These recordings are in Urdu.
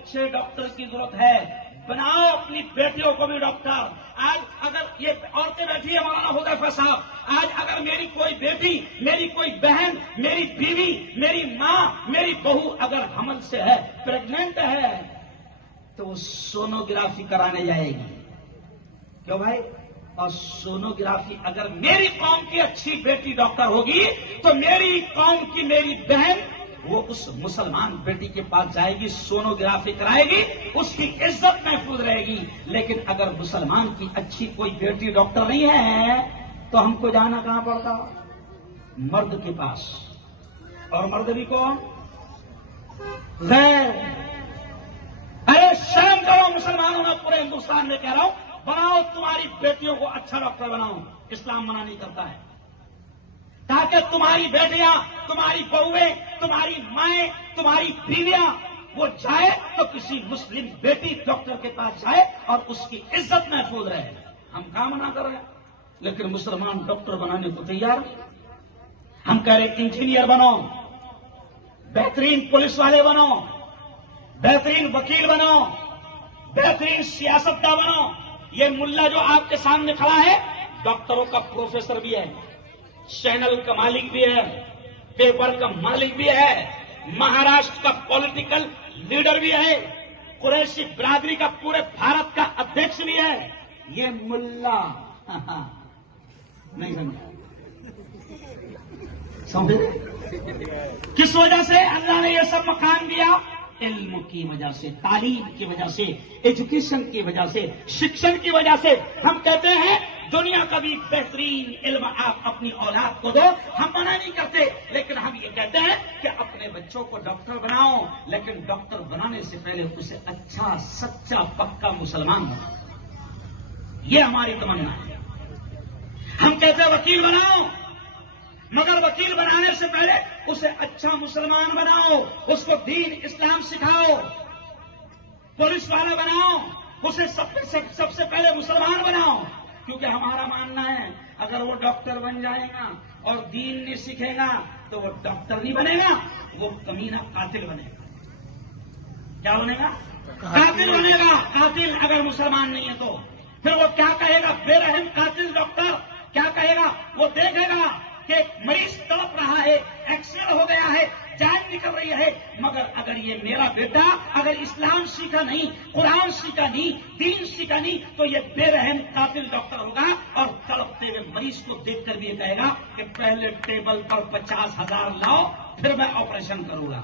اچھے ڈاکٹر کی ضرورت ہے. بناؤ اپنی بیٹیوں کو بھی ڈاکٹر. آج اگر یہ عورتیں بیٹھی ہیں مولانا حذیفہ صاحب, آج اگر میری کوئی بیٹی, میری کوئی بہن, میری بیوی, میری ماں, میری بہو اگر حمل سے ہے, پریگننٹ ہے, تو وہ سونوگرافی کرانے جائے گی. کیوں بھائی؟ اور سونوگرافی اگر میری قوم کی اچھی بیٹی ڈاکٹر ہوگی تو میری قوم کی میری بہن وہ اس مسلمان بیٹی کے پاس جائے گی, سونوگرافی کرائے گی, اس کی عزت محفوظ رہے گی. لیکن اگر مسلمان کی اچھی کوئی بیٹی ڈاکٹر نہیں ہے تو ہم کو جانا کہاں پڑتا؟ مرد کے پاس. اور مرد بھی کون؟ غیر. ارے شرم کرو مسلمانوں, میں پورے ہندوستان میں کہہ رہا ہوں, بناؤ تمہاری بیٹیوں کو اچھا ڈاکٹر بناؤ. اسلام منع نہیں کرتا ہے, تاکہ تمہاری بیٹیاں, تمہاری بہویں, تمہاری مائیں, تمہاری بیویاں وہ جائے تو کسی مسلم بیٹی ڈاکٹر کے پاس جائے اور اس کی عزت محفوظ رہے. ہم کہاں منع کر رہے ہیں؟ لیکن مسلمان ڈاکٹر بنانے کو تیار. ہم کہہ رہے انجینئر بنو, بہترین پولیس والے بنو, بہترین وکیل بنو, بہترین سیاستداں بنو. یہ ملا جو آپ کے سامنے کھڑا ہے ڈاکٹروں کا پروفیسر بھی ہے, چینل کا مالک بھی ہے, پیپر کا مالک بھی ہے, مہاراشٹر کا پولیٹیکل لیڈر بھی ہے, قریشی برادری کا پورے بھارت کا ادھیکش بھی ہے. یہ ملا نہیں سمجھے؟ کس وجہ سے اللہ نے یہ سب مقام دیا؟ علم کی وجہ سے, تعلیم کی وجہ سے, ایجوکیشن کی وجہ سے, شکشن کی وجہ سے. ہم کہتے ہیں دنیا کا بھی بہترین علم آپ اپنی اولاد کو دو, ہم منع نہیں کرتے, لیکن ہم یہ کہتے ہیں کہ اپنے بچوں کو ڈاکٹر بناؤ, لیکن ڈاکٹر بنانے سے پہلے اسے اچھا سچا پکا مسلمان بناؤ. یہ ہماری تمنا ہے. ہم کہتے ہیں وکیل بناؤ, مگر وکیل بنانے سے پہلے اسے اچھا مسلمان بناؤ, اس کو دین اسلام سکھاؤ. پولیس والا بناؤ, اسے سب سے پہلے مسلمان بناؤ. کیونکہ ہمارا ماننا ہے اگر وہ ڈاکٹر بن جائے گا اور دین نہیں سیکھے گا تو وہ ڈاکٹر نہیں بنے گا, وہ کمینہ قاتل بنے گا. کیا بنے گا؟ قاتل بنے گا. قاتل اگر مسلمان نہیں ہے تو پھر وہ کیا کہے گا؟ بے رحم قاتل ڈاکٹر کیا کہے گا؟ وہ دیکھے گا کہ مریض تڑپ رہا ہے, ایکسیڈنٹ ہو گیا ہے, جان نکل رہی ہے, مگر اگر یہ میرا بیٹا اگر اسلام سیکھا نہیں, قرآن سیکھا نہیں, دین سیکھا نہیں, تو یہ بے رحم قاتل ڈاکٹر ہوگا اور تڑپتے ہوئے مریض کو دیکھ کر بھی یہ کہے گا کہ پہلے ٹیبل پر 50,000 لاؤ پھر میں آپریشن کروں گا.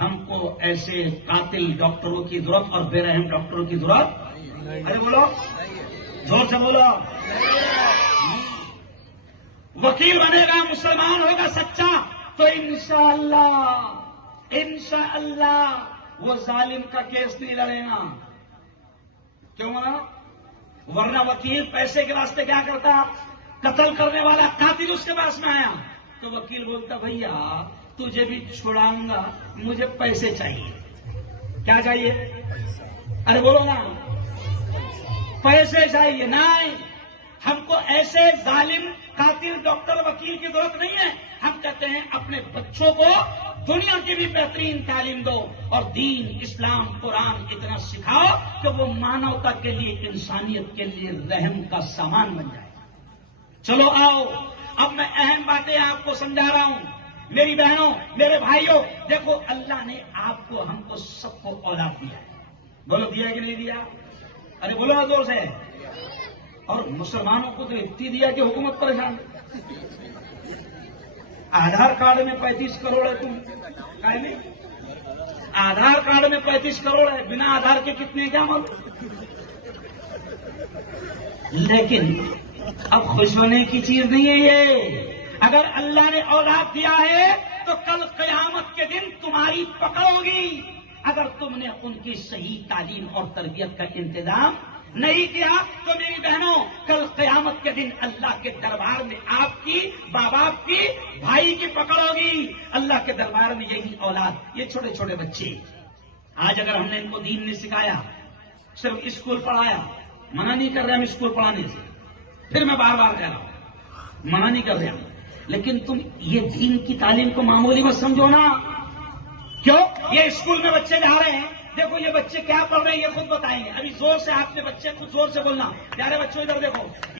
ہم کو ایسے قاتل ڈاکٹروں کی ضرورت اور بے رحم ڈاکٹروں کی ضرورت. ارے بولو, زور سے بولو. وکیل بنے گا, مسلمان ہوگا سچا, تو انشاءاللہ وہ ظالم کا کیس نہیں لڑے گا. کیوں بنا؟ ورنہ وکیل پیسے کے واسطے کیا کرتا؟ قتل کرنے والا قاتل اس کے پاس میں آیا تو وکیل بولتا بھیا تجھے بھی چھڑاؤں گا, مجھے پیسے چاہیے. کیا چاہیے؟ ارے بولو نا, پیسے چاہیے. نہیں, ہم کو ایسے ظالم قاتل ڈاکٹر وکیل کی ضرورت نہیں ہے. ہم کہتے ہیں اپنے بچوں کو دنیا کی بھی بہترین تعلیم دو اور دین اسلام قرآن اتنا سکھاؤ کہ وہ مانوتا کے لیے, انسانیت کے لیے رحم کا سامان بن جائے. چلو آؤ, اب میں اہم باتیں آپ کو سمجھا رہا ہوں. میری بہنوں, میرے بھائیوں, دیکھو اللہ نے آپ کو, ہم کو سب کو اولاد دیا ہے. بولو دیا کہ نہیں دیا؟ ارے بولو زور سے. اور مسلمانوں کو تو اتنی دیا کہ حکومت پریشان. آدھار کارڈ میں 35 کروڑ ہے, تم کہیں نہیں. آدھار کارڈ میں 35 کروڑ ہے, بنا آدھار کے کتنے کیا معلوم. لیکن اب خوش ہونے کی چیز نہیں ہے یہ. اگر اللہ نے اولاد دیا ہے تو کل قیامت کے دن تمہاری پکڑ ہوگی اگر تم نے ان کی صحیح تعلیم اور تربیت کا انتظام نہیں کیا. تو میری بہنوں, کل قیامت کے دن اللہ کے دربار میں آپ کی, ماں باپ کی, بھائی کی پکڑ ہوگی. اللہ کے دربار میں یہی اولاد, یہ چھوٹے چھوٹے بچے, آج اگر ہم نے ان کو دین نہیں سکھایا, صرف اسکول پڑھایا, منع نہیں کر رہے ہم اسکول پڑھانے سے, پھر میں بار بار کہہ رہا ہوں منع نہیں کر رہے ہم, لیکن تم یہ دین کی تعلیم کو معمولی مت سمجھو نا. کیوں؟ یہ اسکول میں بچے جا رہے ہیں, دیکھو یہ بچے کیا پڑھ رہے ہیں یہ خود بتائیں گے. ابھی زور سے آپ نے بچے خود زور سے بولنا. پیارے بچوں ادھر دیکھو.